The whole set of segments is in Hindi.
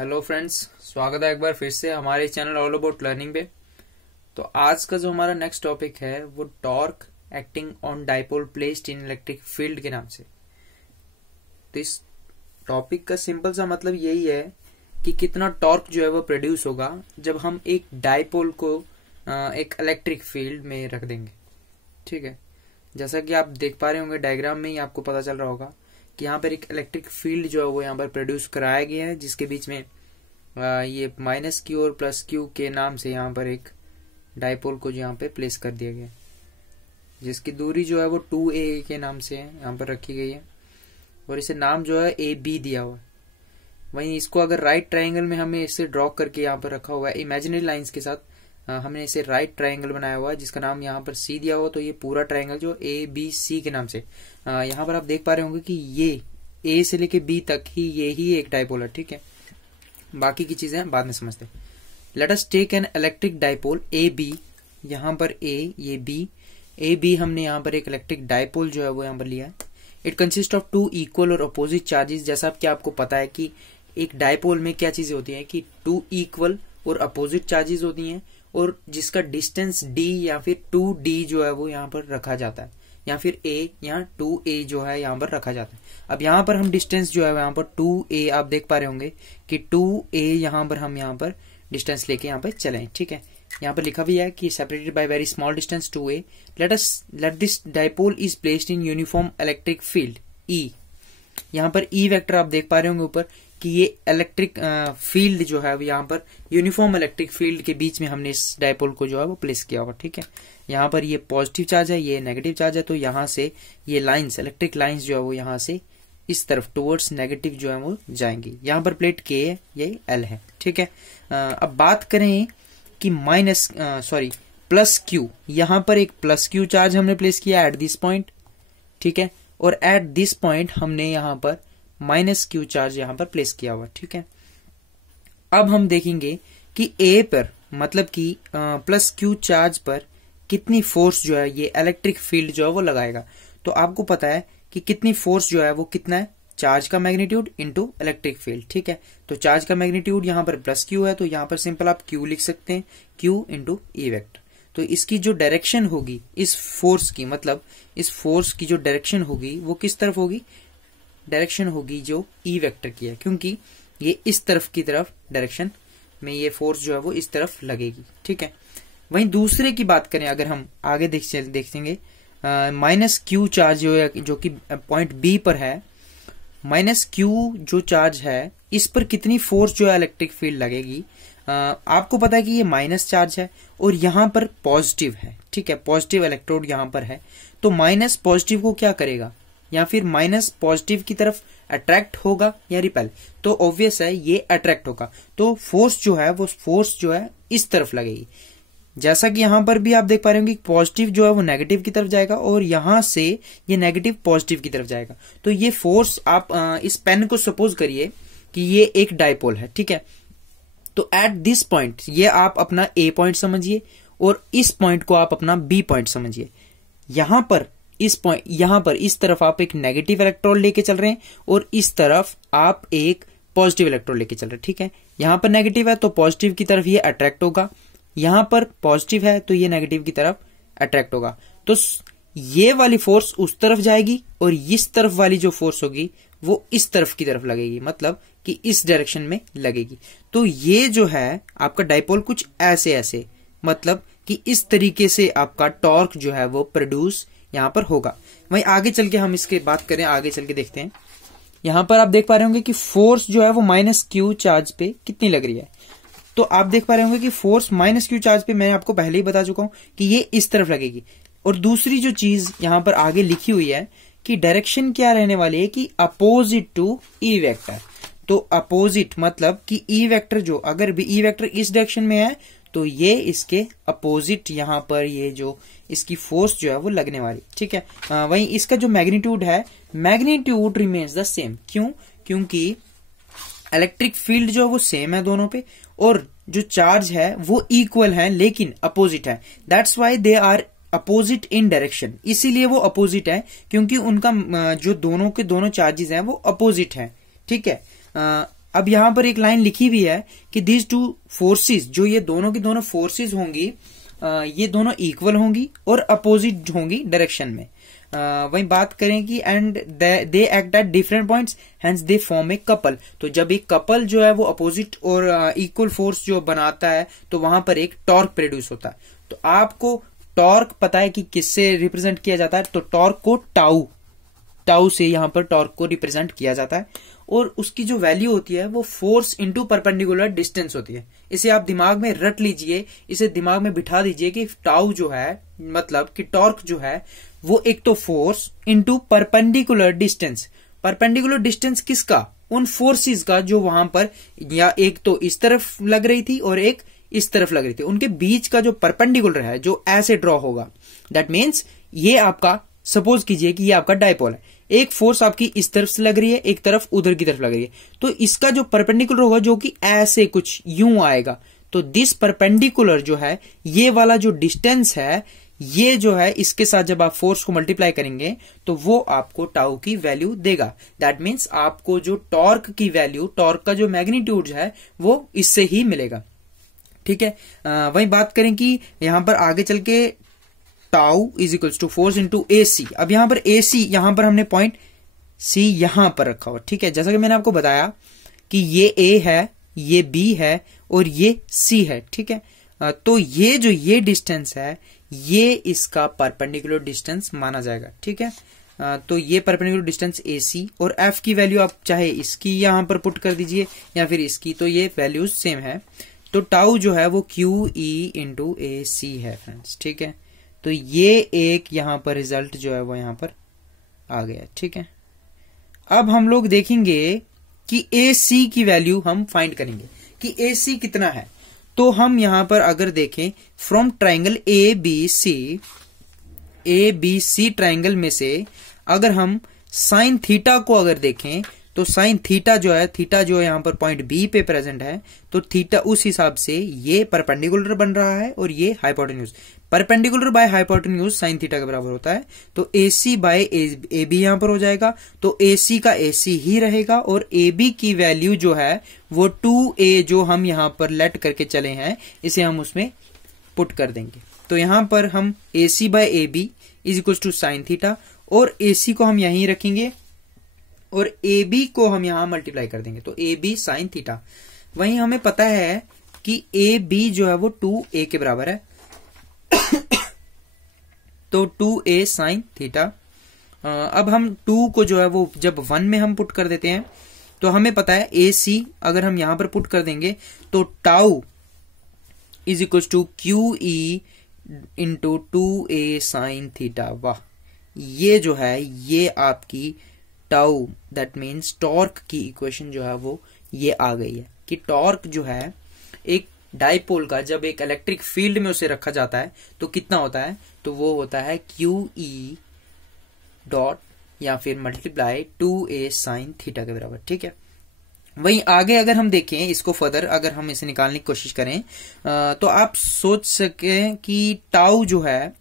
हेलो फ्रेंड्स, स्वागत है एक बार फिर से हमारे चैनल ऑल अबाउट लर्निंग पे। तो आज का जो हमारा नेक्स्ट टॉपिक है वो torque acting on dipole placed in electric field के नाम से। तो इस टॉपिक का सिंपल सा मतलब यही है कि कितना टॉर्क जो है वो प्रोड्यूस होगा जब हम एक डाइपोल को एक इलेक्ट्रिक फील्ड में रख देंगे। ठीक है, जैसा कि आप देख पा रहे होंगे डायग्राम में ही आपको पता चल रहा होगा कि यहाँ पर एक इलेक्ट्रिक फील्ड जो है वो यहाँ पर प्रोड्यूस कराया गया है, जिसके बीच में ये माइनस क्यू और प्लस क्यू के नाम से यहाँ पर एक डाइपोल को यहाँ पे प्लेस कर दिया गया है, जिसकी दूरी जो है वो 2a के नाम से यहाँ पर रखी गई है और इसे नाम जो है AB दिया हुआ है। वहीं इसको अगर राइट ट्रायंगल में हमें इसे ड्रॉ करके यहाँ पर रखा हुआ है इमेजिनरी लाइंस के साथ, हमने इसे राइट ट्रायंगल बनाया हुआ है जिसका नाम यहाँ पर C दिया हुआ। तो ये पूरा ट्रायंगल जो ABC के नाम से यहाँ पर आप देख पा रहे होंगे कि ये A से लेके B तक ही ये ही एक डाइपोल है। ठीक है, बाकी की चीजें बाद में समझते हैं। Let us take an electric dipole AB। यहाँ पर A ये B हमने यहाँ पर एक इलेक्ट्रिक डाइपोल जो है वो यहाँ पर लिया है। It consist of two equal और अपोजिट चार्जेस। जैसा कि आपको पता है कि एक डाइपोल में क्या चीजें होती हैं कि टू इक्वल और अपोजिट चार्जेस होती हैं और जिसका डिस्टेंस d या फिर 2d जो है वो यहाँ पर रखा जाता है, या फिर a यहाँ 2a जो है यहाँ पर रखा जाता है। अब यहाँ पर हम डिस्टेंस जो है यहाँ पर 2a आप देख पा रहे होंगे कि 2a यहाँ पर हम यहाँ पर डिस्टेंस लेके यहाँ पर चलें। ठीक है, यहाँ पर लिखा भी है कि separated by very small distance 2a let this dipole is placed in uniform electric field E। यहाँ पर E वेक्टर आप देख पा रहे होंगे ऊपर कि ये इलेक्ट्रिक फील्ड जो है यहाँ पर यूनिफॉर्म इलेक्ट्रिक फील्ड के बीच में हमने इस डाइपोल को जो है वो प्लेस किया होगा। ठीक है, यहाँ पर ये पॉजिटिव चार्ज है, ये नेगेटिव चार्ज है, तो यहाँ से ये लाइंस इलेक्ट्रिक लाइंस जो है वो यहाँ से इस तरफ टुवर्ड्स नेगेटिव जो है वो जाएंगी। यहाँ पर प्लेट K है, ये L है। ठीक है, अब बात करें कि प्लस Q। यहाँ पर एक प्लस Q चार्ज हमने प्लेस किया एट दिस पॉइंट। ठीक है, और एट दिस पॉइंट हमने यहाँ पर माइनस क्यू चार्ज यहाँ पर प्लेस किया हुआ। ठीक है, अब हम देखेंगे कि A पर मतलब कि प्लस क्यू चार्ज पर कितनी फोर्स जो है ये इलेक्ट्रिक फील्ड जो है वो लगाएगा। तो आपको पता है कि कितनी फोर्स जो है वो कितना है, चार्ज का मैग्नीट्यूड इनटू इलेक्ट्रिक फील्ड। ठीक है, तो चार्ज का मैग्नीट्यूड यहाँ पर प्लस क्यू है, तो यहाँ पर सिंपल आप Q लिख सकते हैं, Q इंटू E वेक्टर। तो इसकी जो डायरेक्शन होगी इस फोर्स की, मतलब इस फोर्स की जो डायरेक्शन होगी वो किस तरफ होगी, डायरेक्शन होगी जो E वेक्टर की है, क्योंकि ये इस तरफ की तरफ डायरेक्शन में ये फोर्स जो है वो इस तरफ लगेगी। ठीक है, वहीं दूसरे की बात करें अगर हम आगे देखेंगे माइनस क्यू चार्ज जो कि पॉइंट B पर है, माइनस क्यू जो चार्ज है इस पर कितनी फोर्स जो है इलेक्ट्रिक फील्ड लगेगी। आपको पता है कि ये माइनस चार्ज है और यहाँ पर पॉजिटिव है। ठीक है, पॉजिटिव इलेक्ट्रोड यहाँ पर है, तो माइनस पॉजिटिव को क्या करेगा, या फिर माइनस पॉजिटिव की तरफ अट्रैक्ट होगा या रिपेल। तो ऑब्वियस है ये अट्रैक्ट होगा, तो फोर्स जो है वो फोर्स जो है इस तरफ लगेगी। जैसा कि यहाँ पर भी आप देख पा रहे होंगे पॉजिटिव जो है वो नेगेटिव की तरफ जाएगा और यहां से ये नेगेटिव पॉजिटिव की तरफ जाएगा। तो ये फोर्स आप इस पेन को सपोज करिए कि ये एक डाइपोल है। ठीक है, तो एट दिस पॉइंट ये आप अपना A पॉइंट समझिए और इस पॉइंट को आप अपना B पॉइंट समझिए। यहां पर इस तरफ आप एक नेगेटिव इलेक्ट्रॉन लेके चल रहे हैं और इस तरफ आप एक पॉजिटिव इलेक्ट्रॉन लेके चल रहे हैं। ठीक है, यहां पर नेगेटिव है तो पॉजिटिव की तरफ ये अट्रैक्ट होगा, यहां पर पॉजिटिव है तो ये नेगेटिव की तरफ अट्रैक्ट होगा। तो ये वाली फोर्स उस तरफ जाएगी और इस तरफ वाली जो फोर्स होगी वो इस तरफ की तरफ लगेगी, मतलब कि इस डायरेक्शन में लगेगी। तो ये जो है आपका डाइपोल कुछ ऐसे मतलब कि इस तरीके से आपका टॉर्क जो है वो प्रोड्यूस यहाँ पर होगा। वहीं आगे चल के हम इसके बात करें, आगे चल के देखते हैं। यहाँ पर आप देख पा रहे होंगे कि फोर्स जो है वो माइनस क्यू चार्ज पे कितनी लग रही है। तो आप देख पा रहे होंगे कि फोर्स माइनस क्यू चार्ज पे मैंने आपको पहले ही बता चुका हूं कि ये इस तरफ लगेगी। और दूसरी जो चीज यहाँ पर आगे लिखी हुई है कि डायरेक्शन क्या रहने वाली है कि अपोजिट टू E वेक्टर। तो अपोजिट मतलब कि E वेक्टर जो अगर भी E वेक्टर इस डायरेक्शन में है तो ये इसके अपोजिट यहाँ पर ये जो इसकी फोर्स जो है वो लगने वाली। ठीक है, वहीं इसका जो मैग्नीट्यूड है, मैग्नीट्यूड रिमेन्स द सेम। क्यों, क्योंकि इलेक्ट्रिक फील्ड जो है वो सेम है दोनों पे और जो चार्ज है वो इक्वल है लेकिन अपोजिट है। That's why they are opposite in direction, इसीलिए वो अपोजिट है क्योंकि उनका जो दोनों के दोनों चार्जेस हैं वो अपोजिट हैं। ठीक है, अब यहां पर एक लाइन लिखी भी है कि दीज टू फोर्सेस, जो ये दोनों की दोनों फोर्सेस होंगी, ये दोनों इक्वल होंगी और अपोजिट होंगी डायरेक्शन में। वहीं बात करें कि and they act at different points hence they form a couple. तो जब एक कपल जो है वो अपोजिट और इक्वल फोर्स जो बनाता है तो वहां पर एक टॉर्क प्रोड्यूस होता है। तो आपको टॉर्क पता है कि किससे रिप्रेजेंट किया जाता है, तो टॉर्क को टाउ से यहां पर टॉर्क को रिप्रेजेंट किया जाता है और उसकी जो वैल्यू होती है वो फोर्स इनटू परपेंडिकुलर डिस्टेंस होती है। इसे आप दिमाग में रट लीजिए, इसे दिमाग में बिठा दीजिए कि टाउ जो है, मतलब कि टॉर्क जो है वो एक तो force into perpendicular distance. Perpendicular distance किसका? उन फोर्सेस का जो वहां पर या एक तो इस तरफ लग रही थी और एक इस तरफ लग रही थी, उनके बीच का जो परपेंडिकुलर है जो ऐसे ड्रॉ होगा। दैट मीन्स ये आपका, सपोज कीजिए कि ये आपका डायपोल है, एक फोर्स आपकी इस तरफ से लग रही है, एक तरफ उधर की तरफ लग रही है, तो इसका जो परपेंडिकुलर होगा जो कि ऐसे कुछ यूं आएगा, तो दिस परपेंडिकुलर जो है, ये वाला जो डिस्टेंस है, ये जो है इसके साथ जब आप फोर्स को मल्टीप्लाई करेंगे तो वो आपको टाउ की वैल्यू देगा। दैट मीन्स आपको जो टॉर्क की वैल्यू, टॉर्क का जो मैग्नीट्यूड है वो इससे ही मिलेगा। ठीक है, वही बात करें कि यहां पर आगे चल के tau is equals to force into A C. अब यहां पर ए सी, यहां पर हमने पॉइंट सी यहां पर रखा हुआ। ठीक है, जैसा कि मैंने आपको बताया कि ये ए है, ये बी है और ये सी है। ठीक है, तो ये जो ये डिस्टेंस है ये इसका परपेंडिकुलर डिस्टेंस माना जाएगा। ठीक है, तो ये परपेंडिकुलर डिस्टेंस ए सी, और एफ की वैल्यू आप चाहे इसकी यहां पर पुट कर दीजिए या फिर इसकी, तो ये वैल्यूज सेम है। तो टाउ जो है वो क्यू ई इंटू ए सी है फ्रेंड्स। ठीक है, तो ये एक यहां पर रिजल्ट जो है वो यहां पर आ गया। ठीक है, अब हम लोग देखेंगे कि ए सी की वैल्यू हम फाइंड करेंगे कि ए सी कितना है। तो हम यहां पर अगर देखें from triangle A B C triangle में से अगर हम साइन थीटा को अगर देखें तो साइन थीटा जो है, थीटा जो यहां पर पॉइंट बी पे प्रेजेंट है, तो थीटा उस हिसाब से ये परपेंडिकुलर बन रहा है और ये hypotenuse. Perpendicular by hypotenuse sine theta के बराबर होता है, तो ए सी बाय ए बी यहां पर हो जाएगा, तो ए सी का ए सी ही रहेगा और ए बी की वैल्यू जो है वो 2a जो हम यहां पर लेट करके चले हैं इसे हम उसमें पुट कर देंगे। तो यहां पर हम A C by A B is equal to sine theta, और ए सी को हम यहीं रखेंगे और ए बी को हम यहां मल्टीप्लाई कर देंगे, तो ए बी साइन थीटा। वहीं हमें पता है कि ए बी जो है वो 2a के बराबर है, तो 2a साइन थीटा। अब हम 2 को जो है वो जब 1 में हम पुट कर देते हैं तो हमें पता है ए सी अगर हम यहां पर पुट कर देंगे तो tau is equal to q E into 2a sine theta. वाह, ये जो है ये आपकी टाउ दैट मीन्स टॉर्क की इक्वेशन जो है वो ये आ गई है कि टॉर्क जो है एक डाइपोल का जब एक इलेक्ट्रिक फील्ड में उसे रखा जाता है तो कितना होता है, तो वो होता है क्यू ई डॉट या फिर मल्टीप्लाई 2a साइन थीटा के बराबर। ठीक है, वहीं आगे अगर हम देखें इसको फर्दर, अगर हम इसे निकालने की कोशिश करें तो आप सोच सकें कि टाउ जो है,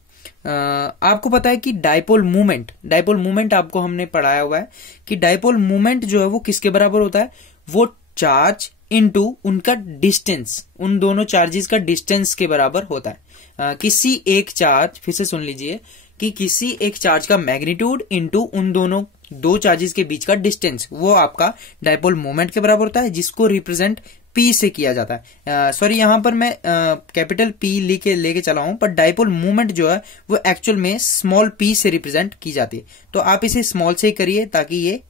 आपको पता है कि डाइपोल मूवमेंट आपको हमने पढ़ाया हुआ है कि डाइपोल मूवमेंट जो है वो किसके बराबर होता है, वो चार्ज इनटू उनका डिस्टेंस, उन दोनों चार्जेस का डिस्टेंस के बराबर होता है। किसी एक चार्ज, फिर से सुन लीजिए, कि किसी एक चार्ज का मैग्नीट्यूड इनटू उन दोनों दो चार्जेस के बीच का डिस्टेंस, वो आपका डाइपोल मोमेंट के बराबर होता है, जिसको रिप्रेजेंट P से किया जाता है। सॉरी, यहां पर मैं कैपिटल P लेके चला हूं, पर डाइपोल मूवमेंट जो है वो एक्चुअल में स्मॉल p से रिप्रेजेंट की जाती है। तो आप इसे स्मॉल से ही करिए ताकि ये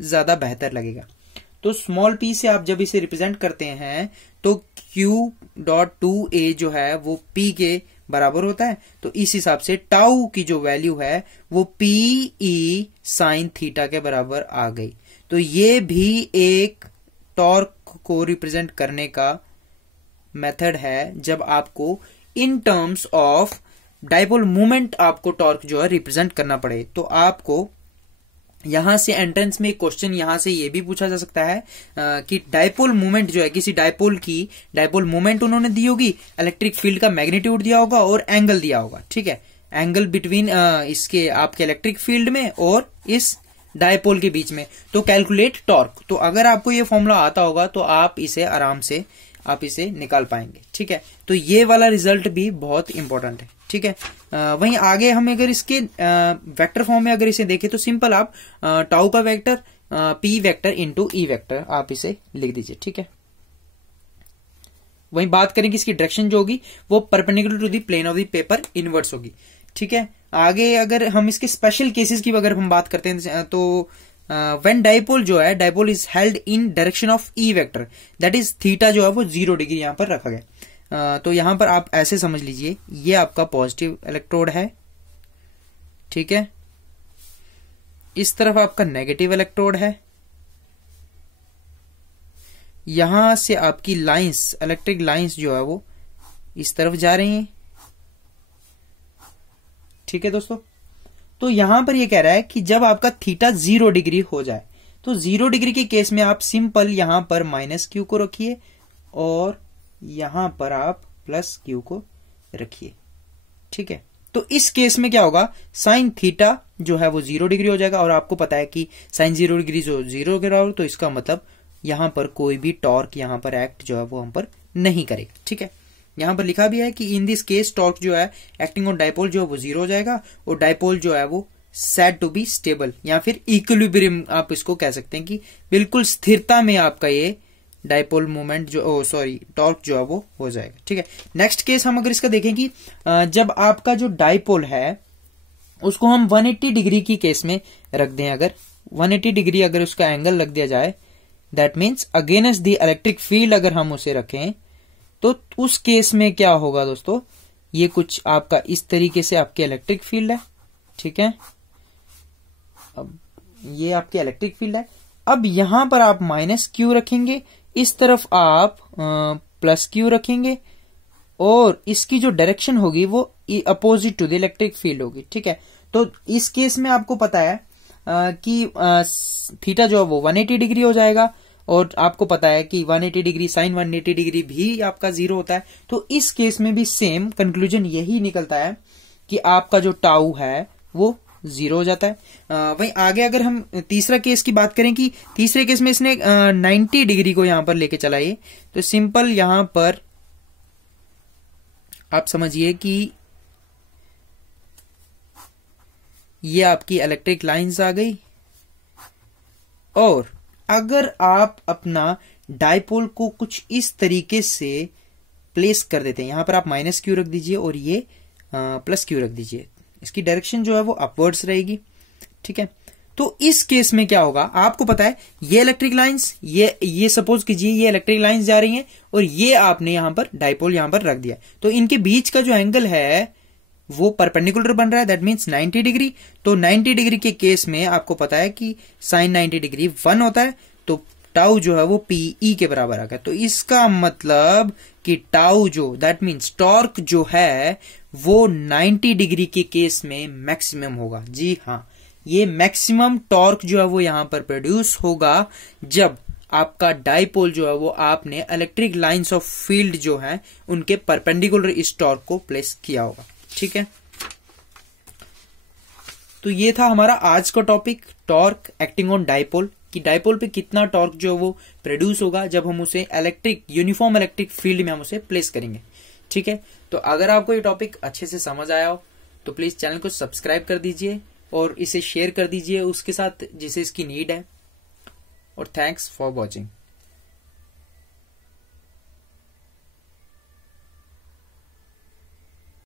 ज्यादा बेहतर लगेगा। तो स्मॉल p से आप जब इसे रिप्रेजेंट करते हैं तो q डॉट 2a जो है वो p के बराबर होता है। तो इस हिसाब से टाउ की जो वैल्यू है वो पी ई साइन थीटा के बराबर आ गई। तो ये भी एक टॉर्क को रिप्रेजेंट करने का मेथड है जब आपको in terms of dipole moment आपको टॉर्क जो है रिप्रेजेंट करना पड़े। तो आपको यहां से एंट्रेंस में एक क्वेश्चन यहां से ये भी पूछा जा सकता है कि डाइपोल मोमेंट जो है, किसी डाइपोल की डाइपोल मोमेंट उन्होंने दी होगी, इलेक्ट्रिक फील्ड का मैग्नीट्यूड दिया होगा और एंगल दिया होगा। ठीक है, एंगल बिटवीन इसके आपके इलेक्ट्रिक फील्ड में और इस डायपोल के बीच में, तो कैलकुलेट टॉर्क। तो अगर आपको ये फॉर्मूला आता होगा तो आप इसे आराम से आप इसे निकाल पाएंगे, ठीक है। तो ये वाला रिजल्ट भी बहुत इंपॉर्टेंट है, ठीक है। वहीं आगे हम अगर इसके वेक्टर फॉर्म में अगर इसे देखें तो सिंपल आप टाउ का vector P vector into E vector आप इसे लिख दीजिए, ठीक है। वहीं बात करें कि इसकी डायरेक्शन जो होगी वो perpendicular to the plane of the paper inwards होगी, ठीक है। आगे अगर हम इसके स्पेशल केसेस की अगर हम बात करते हैं तो व्हेन डाइपोल जो है, dipole is held in direction of E vector, that is theta जो है वो 0 डिग्री यहां पर रखा गया। तो यहां पर आप ऐसे समझ लीजिए ये आपका पॉजिटिव इलेक्ट्रोड है, ठीक है। इस तरफ आपका नेगेटिव इलेक्ट्रोड है, यहां से आपकी लाइंस, इलेक्ट्रिक लाइंस जो है वो इस तरफ जा रही हैं, ठीक है दोस्तों। तो यहां पर ये कह रहा है कि जब आपका थीटा 0 डिग्री हो जाए, तो 0 डिग्री के केस में आप सिंपल यहां पर माइनस क्यू को रखिए और यहां पर आप प्लस क्यू को रखिए, ठीक है। तो इस केस में क्या होगा, साइन थीटा जो है वो 0 डिग्री हो जाएगा, और आपको पता है कि साइन 0 डिग्री जो 0 डिग्री हो, तो इसका मतलब यहां पर कोई भी टॉर्क यहां पर एक्ट जो है वो हम पर नहीं करेगा, ठीक है। यहां पर लिखा भी है कि इन दिस केस टॉर्क जो है एक्टिंग ऑन डाइपोल जो है वो 0 हो जाएगा, और डाइपोल जो है वो सेड टू बी स्टेबल, या फिर इक्विलिब्रियम आप इसको कह सकते हैं कि बिल्कुल स्थिरता में आपका ये डाइपोल मोमेंट जो टॉर्क जो है वो हो जाएगा, ठीक है। नेक्स्ट केस हम अगर इसका देखें कि जब आपका जो डाइपोल है उसको हम 180 डिग्री की केस में रख दें, अगर 180 डिग्री अगर उसका एंगल लग दिया जाए, that means against the electric field अगर हम उसे रखें, तो उस केस में क्या होगा दोस्तों, ये कुछ आपका इस तरीके से आपकी इलेक्ट्रिक फील्ड है, ठीक है। अब ये आपकी इलेक्ट्रिक फील्ड है। अब यहां पर आप माइनस क्यू रखेंगे, इस तरफ आप प्लस क्यू रखेंगे, और इसकी जो डायरेक्शन होगी वो opposite to the electric field होगी, ठीक है। तो इस केस में आपको पता है कि थीटा जो है वो 180 डिग्री हो जाएगा, और आपको पता है कि 180 डिग्री साइन 180 डिग्री भी आपका 0 होता है। तो इस केस में भी सेम कंक्लूजन यही निकलता है कि आपका जो टाउ है वो 0 हो जाता है। वहीं आगे अगर हम तीसरा केस की बात करें कि तीसरे केस में इसने 90 डिग्री को यहां पर लेके चलाइए, तो सिंपल यहां पर आप समझिए कि ये आपकी इलेक्ट्रिक लाइंस आ गई, और अगर आप अपना डाइपोल को कुछ इस तरीके से प्लेस कर देते हैं, यहां पर आप माइनस क्यू रख दीजिए और ये प्लस क्यू रख दीजिए, इसकी डायरेक्शन जो है वो अपवर्ड्स रहेगी, ठीक है। तो इस केस में क्या होगा, आपको पता है ये इलेक्ट्रिक लाइंस, ये सपोज कीजिए ये इलेक्ट्रिक लाइंस जा रही हैं, और ये आपने यहां पर डाइपोल यहां पर रख दिया, तो इनके बीच का जो एंगल है वो परपेंडिकुलर बन रहा है, दैट मीन्स 90 डिग्री। तो 90 डिग्री के केस में आपको पता है कि साइन 90 डिग्री 1 होता है, तो टाउ जो है वो पीई के बराबर आ गया। तो इसका मतलब कि टाउ जो दैट मीन्स टॉर्क जो है वो 90 डिग्री के केस में मैक्सिमम होगा। जी हाँ, ये मैक्सिमम टॉर्क जो है वो यहां पर प्रोड्यूस होगा जब आपका डाइपोल जो है वो आपने इलेक्ट्रिक लाइंस ऑफ फील्ड जो है उनके परपेंडिकुलर इस टॉर्क को प्लेस किया होगा, ठीक है। तो ये था हमारा आज का topic, torque acting on dipole, कि डाइपोल पे कितना टॉर्क जो है वो प्रोड्यूस होगा जब हम उसे यूनिफॉर्म इलेक्ट्रिक फील्ड में हम उसे प्लेस करेंगे, ठीक है। तो अगर आपको ये टॉपिक अच्छे से समझ आया हो तो प्लीज चैनल को सब्सक्राइब कर दीजिए और इसे शेयर कर दीजिए उसके साथ जिसे इसकी नीड है, और थैंक्स फॉर वॉचिंग।